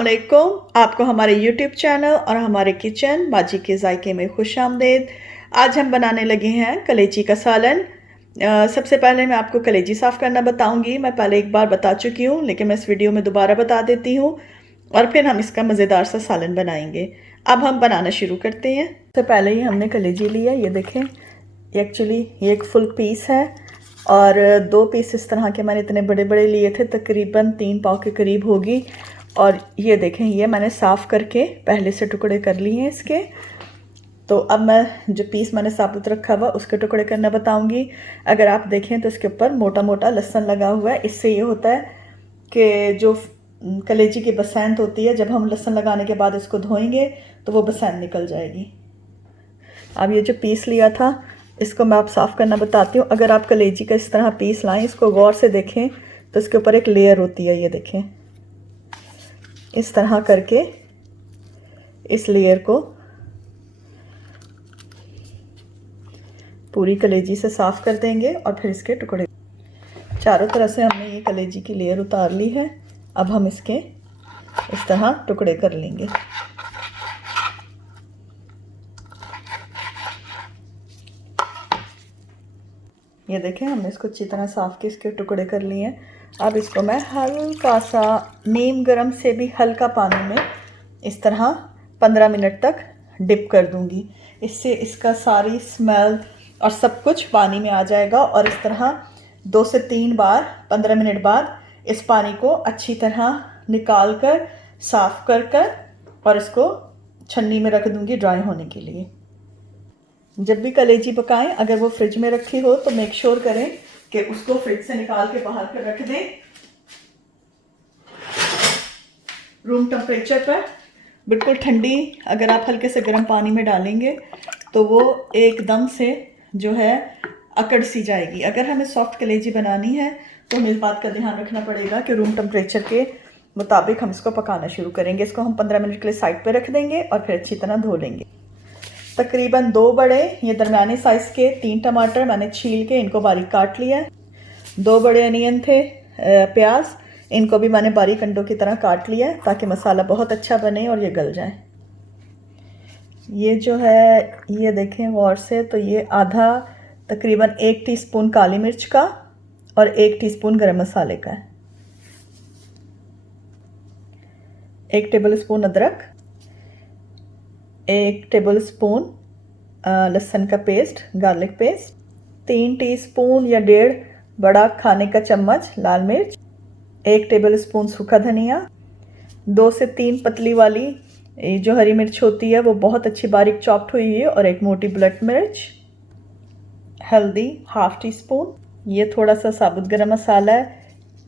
अस्सलामुअलैकुम। आपको हमारे YouTube चैनल और हमारे किचन बाजी के जायके में खुश आमदेद। आज हम बनाने लगे हैं कलेजी का सालन। सबसे पहले मैं आपको कलेजी साफ़ करना बताऊंगी। मैं पहले एक बार बता चुकी हूँ, लेकिन मैं इस वीडियो में दोबारा बता देती हूँ और फिर हम इसका मज़ेदार सा सालन बनाएंगे। अब हम बनाना शुरू करते हैं। सबसे पहले ही हमने कलेजी लिया, ये देखें, एक्चुअली ये एक फुल पीस है और 2 पीस इस तरह के मैंने इतने बड़े बड़े लिए थे, तकरीबन 3 पाव के करीब होगी। और ये देखें, ये मैंने साफ़ करके पहले से टुकड़े कर लिए हैं इसके। तो अब मैं जो पीस मैंने साबुत रखा हुआ उसके टुकड़े करना बताऊंगी। अगर आप देखें तो इसके ऊपर मोटा मोटा लहसुन लगा हुआ है। इससे ये होता है कि जो कलेजी की बसैंत होती है, जब हम लहसुन लगाने के बाद इसको धोएंगे तो वो बसैंत निकल जाएगी। अब ये जो पीस लिया था इसको मैं आप साफ़ करना बताती हूँ। अगर आप कलेजी का इस तरह पीस लाएं, इसको गौर से देखें तो इसके ऊपर एक लेयर होती है, ये देखें, इस तरह करके इस लेयर को पूरी कलेजी से साफ़ कर देंगे और फिर इसके टुकड़े। चारों तरफ से हमने ये कलेजी की लेयर उतार ली है। अब हम इसके इस तरह टुकड़े कर लेंगे। ये देखें, हमने इसको अच्छी तरह साफ़ के इसके टुकड़े कर लिए हैं। अब इसको मैं हल्का सा नीम गर्म से भी हल्का पानी में इस तरह 15 मिनट तक डिप कर दूंगी। इससे इसका सारी स्मेल और सब कुछ पानी में आ जाएगा। और इस तरह 2 से 3 बार 15 मिनट बाद इस पानी को अच्छी तरह निकाल कर साफ़ कर और इसको छन्नी में रख दूंगी ड्राई होने के लिए। जब भी कलेजी पकाएं, अगर वो फ्रिज में रखी हो तो मेक श्योर करें कि उसको फ्रिज से निकाल के बाहर कर रख दें, रूम टेम्परेचर पर, बिल्कुल ठंडी। अगर आप हल्के से गर्म पानी में डालेंगे तो वो एकदम से जो है अकड़ सी जाएगी। अगर हमें सॉफ्ट कलेजी बनानी है तो हमें इस बात का ध्यान रखना पड़ेगा कि रूम टेम्परेचर के मुताबिक हम इसको पकाना शुरू करेंगे। इसको हम 15 मिनट के लिए साइड पर रख देंगे और फिर अच्छी तरह धो लेंगे। तकरीबन 2 बड़े ये दरमियाने साइज़ के 3 टमाटर मैंने छील के इनको बारीक काट लिया। 2 बड़े अनियन थे, प्याज, इनको भी मैंने बारीक अंडों की तरह काट लिया ताकि मसाला बहुत अच्छा बने और ये गल जाए। ये जो है, ये देखें गौर से, तो ये आधा तकरीबन 1 टीस्पून काली मिर्च का और 1 टीस्पून गरम मसाले का है। 1 टेबल स्पून अदरक, 1 टेबल स्पून लहसुन का पेस्ट, गार्लिक पेस्ट, 3 टीस्पून या 1.5 बड़ा खाने का चम्मच लाल मिर्च, 1 टेबल स्पून सूखा धनिया, 2 से 3 पतली वाली जो हरी मिर्च होती है वो बहुत अच्छी बारीक चॉप्ड हुई है, और 1 मोटी ब्लैक मिर्च, हल्दी 1/2 टीस्पून, ये थोड़ा सा साबुत गरम मसाला है,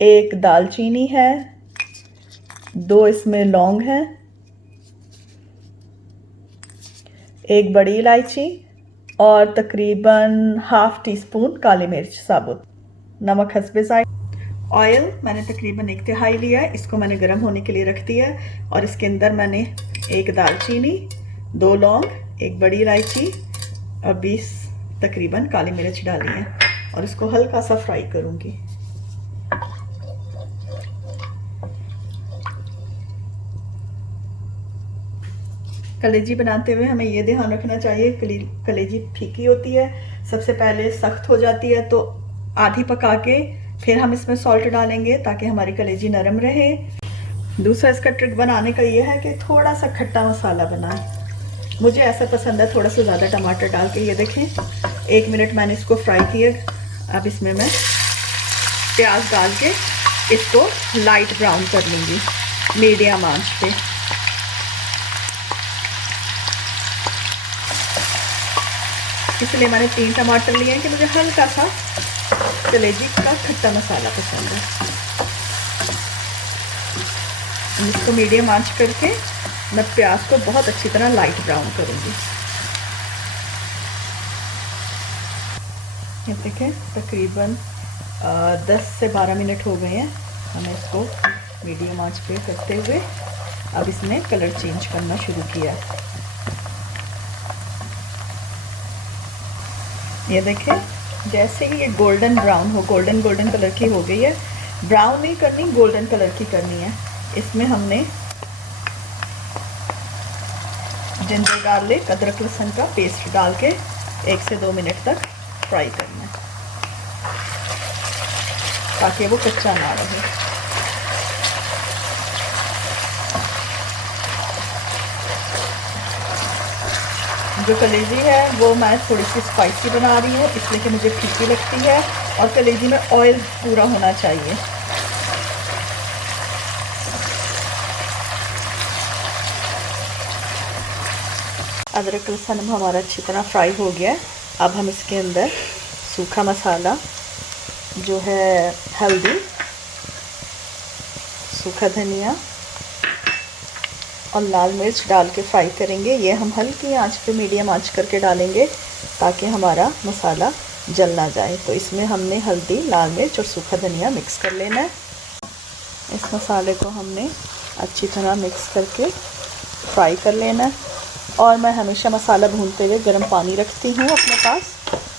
1 दालचीनी है, 2 इसमें लौंग है, 1 बड़ी इलायची और तकरीबन 1/2 टीस्पून काली मिर्च साबुत, नमक हस्बे जायका। ऑयल मैंने तकरीबन 1/3 लिया है, इसको मैंने गर्म होने के लिए रख दिया है और इसके अंदर मैंने 1 दालचीनी, 2 लौंग, 1 बड़ी इलायची और 20 तकरीबन काली मिर्च डाली है और इसको हल्का सा फ्राई करूँगी। कलेजी बनाते हुए हमें ये ध्यान रखना चाहिए, कलेजी फीकी होती है, सबसे पहले सख्त हो जाती है, तो आधी पका के फिर हम इसमें सॉल्ट डालेंगे ताकि हमारी कलेजी नरम रहे। दूसरा इसका ट्रिक बनाने का ये है कि थोड़ा सा खट्टा मसाला बनाएं। मुझे ऐसा पसंद है थोड़ा सा ज़्यादा टमाटर डाल के। ये देखें, 1 मिनट मैंने इसको फ्राई किया। अब इसमें मैं प्याज डाल के इसको लाइट ब्राउन कर लूँगी मीडियम आंच पे। इसलिए मैंने 3 टमाटर लिए हैं कि मुझे हल्का सा कलेजी का खट्टा मसाला पसंद है। इसको मीडियम आंच करके मैं प्याज को बहुत अच्छी तरह लाइट ब्राउन करूँगी। ये देखें, तकरीबन 10 से 12 मिनट हो गए हैं हमें इसको मीडियम आंच पे करते हुए। अब इसमें कलर चेंज करना शुरू किया। ये देखें, जैसे ही ये गोल्डन ब्राउन हो, गोल्डन कलर की हो गई है, ब्राउन नहीं करनी, गोल्डन कलर की करनी है। इसमें हमने जिंजर गार्लिक अदरक लहसुन का पेस्ट डाल के 1 से 2 मिनट तक फ्राई करना है ताकि वो कच्चा ना रहे। जो कलेजी है वो मैं थोड़ी सी स्पाइसी बना रही हूँ, इसलिए कि मुझे फीकी लगती है और कलेजी में ऑयल पूरा होना चाहिए। अदरक लहसुन हमारा अच्छी तरह फ्राई हो गया है। अब हम इसके अंदर सूखा मसाला जो है हल्दी, सूखा धनिया और लाल मिर्च डाल के फ्राई करेंगे। ये हम हल्की आंच पे मीडियम आंच करके डालेंगे ताकि हमारा मसाला जल ना जाए। तो इसमें हमने हल्दी, लाल मिर्च और सूखा धनिया मिक्स कर लेना है। इस मसाले को हमने अच्छी तरह मिक्स करके फ्राई कर लेना है। और मैं हमेशा मसाला भूनते हुए गर्म पानी रखती हूँ अपने पास,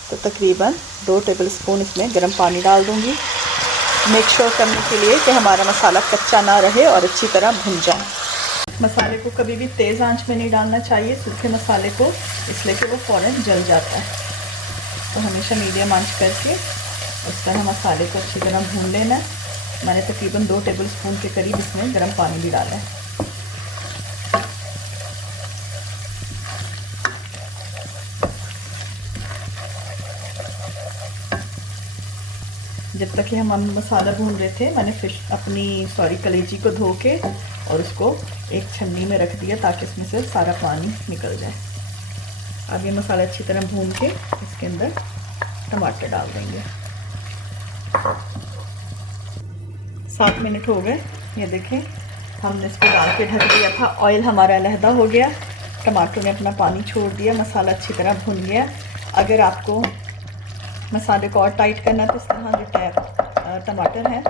तो तकरीबन 2 टेबलस्पून इसमें गर्म पानी डाल दूँगी, मेक श्योर करने के लिए कि हमारा मसाला कच्चा ना रहे और अच्छी तरह भुन जाए। मसाले को कभी भी तेज़ आंच में नहीं डालना चाहिए, सूखे मसाले को, इसलिए कि वो फ़ौरन जल जाता है। तो हमेशा मीडियम आंच करके इस तरह मसाले को अच्छी तरह भून लेना है। मैंने तकरीबन 2 टेबलस्पून के करीब इसमें गर्म पानी भी डाला है। जब तक कि हम मसाला भून रहे थे, मैंने कलेजी को धो के और उसको एक छन्नी में रख दिया ताकि इसमें से सारा पानी निकल जाए। अब ये मसाला अच्छी तरह भून के इसके अंदर टमाटर डाल देंगे। 7 मिनट हो गए, ये देखें हमने इसको डाल के ढक दिया था। ऑयल हमारा अलहदा हो गया, टमाटर ने अपना पानी छोड़ दिया, मसाला अच्छी तरह भुन गया। अगर आपको मसाले को और टाइट करना है तो इस तरह जो टमाटर हैं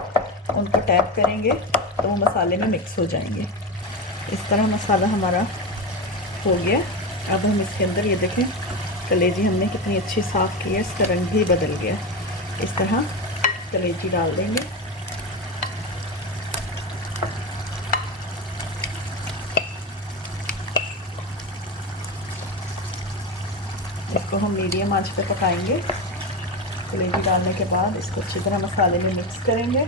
उनको टैप करेंगे तो वो मसाले में मिक्स हो जाएंगे। इस तरह मसाला हमारा हो गया। अब हम इसके अंदर ये देखें कलेजी हमने कितनी अच्छी साफ़ की है, इसका रंग भी बदल गया। इस तरह कलेजी डाल देंगे। इसको हम मीडियम आंच पे पकाएंगे। कलेजी डालने के बाद इसको अच्छी तरह मसाले में मिक्स करेंगे।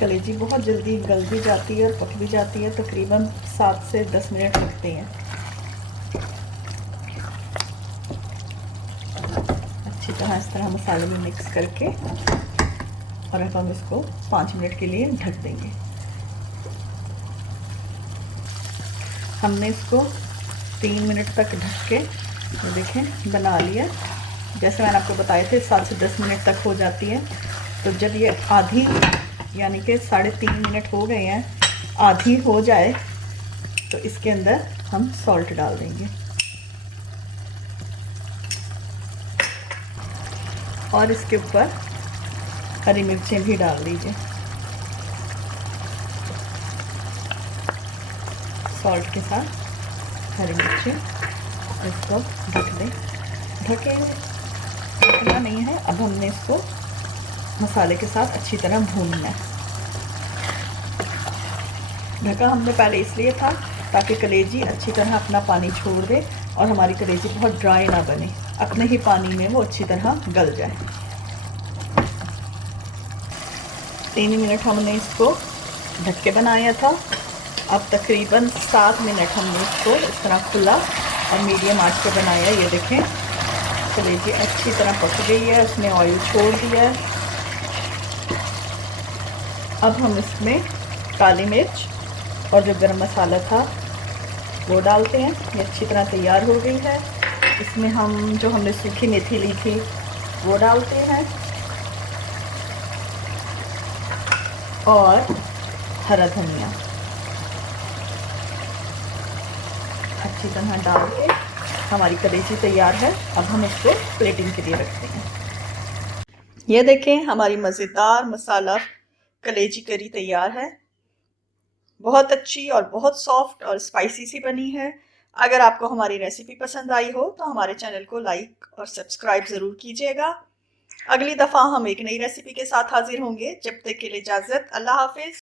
कलेजी बहुत जल्दी गल भी जाती है और पक भी जाती है, तकरीबन 7 से 10 मिनट लगते हैं। अच्छी तरह इस तरह मसाले में मिक्स करके और अब हम इसको 5 मिनट के लिए ढक देंगे। हमने इसको 3 मिनट तक ढक के ये देखें बना लिया। जैसे मैंने आपको बताए थे 7 से 10 मिनट तक हो जाती है। तो जब ये आधी यानी कि 3.5 मिनट हो गए हैं, आधी हो जाए तो इसके अंदर हम सॉल्ट डाल देंगे और इसके ऊपर हरी मिर्चें भी डाल दीजिए। सॉल्ट के साथ हरी मिर्ची, इसको ढक दें। ढकना नहीं है, अब हमने इसको मसाले के साथ अच्छी तरह भूनना है। ढका हमने पहले इसलिए था ताकि कलेजी अच्छी तरह अपना पानी छोड़ दे और हमारी कलेजी बहुत ड्राई ना बने, अपने ही पानी में वो अच्छी तरह गल जाए। 3 मिनट हमने इसको ढक के बनाया था। अब तकरीबन 7 मिनट हमने इसको इस तरह खुला और मीडियम आंच पे बनाया। ये देखें कलेजी अच्छी तरह पक गई है, उसने ऑयल छोड़ दिया है। अब हम इसमें काली मिर्च और जो गरम मसाला था वो डालते हैं। ये अच्छी तरह तैयार हो गई है। इसमें हम जो हमने सूखी मेथी ली थी वो डालते हैं और हरा धनिया अच्छी तरह डाल के हमारी कलेजी तैयार है। अब हम इसको प्लेटिंग के लिए रखते हैं। ये देखें हमारी मज़ेदार मसाला कलेजी करी तैयार है। बहुत अच्छी और बहुत सॉफ्ट और स्पाइसी सी बनी है। अगर आपको हमारी रेसिपी पसंद आई हो तो हमारे चैनल को लाइक और सब्सक्राइब ज़रूर कीजिएगा। अगली दफ़ा हम एक नई रेसिपी के साथ हाज़िर होंगे। जब तक के लिए इजाज़त, अल्लाह हाफ़िज़।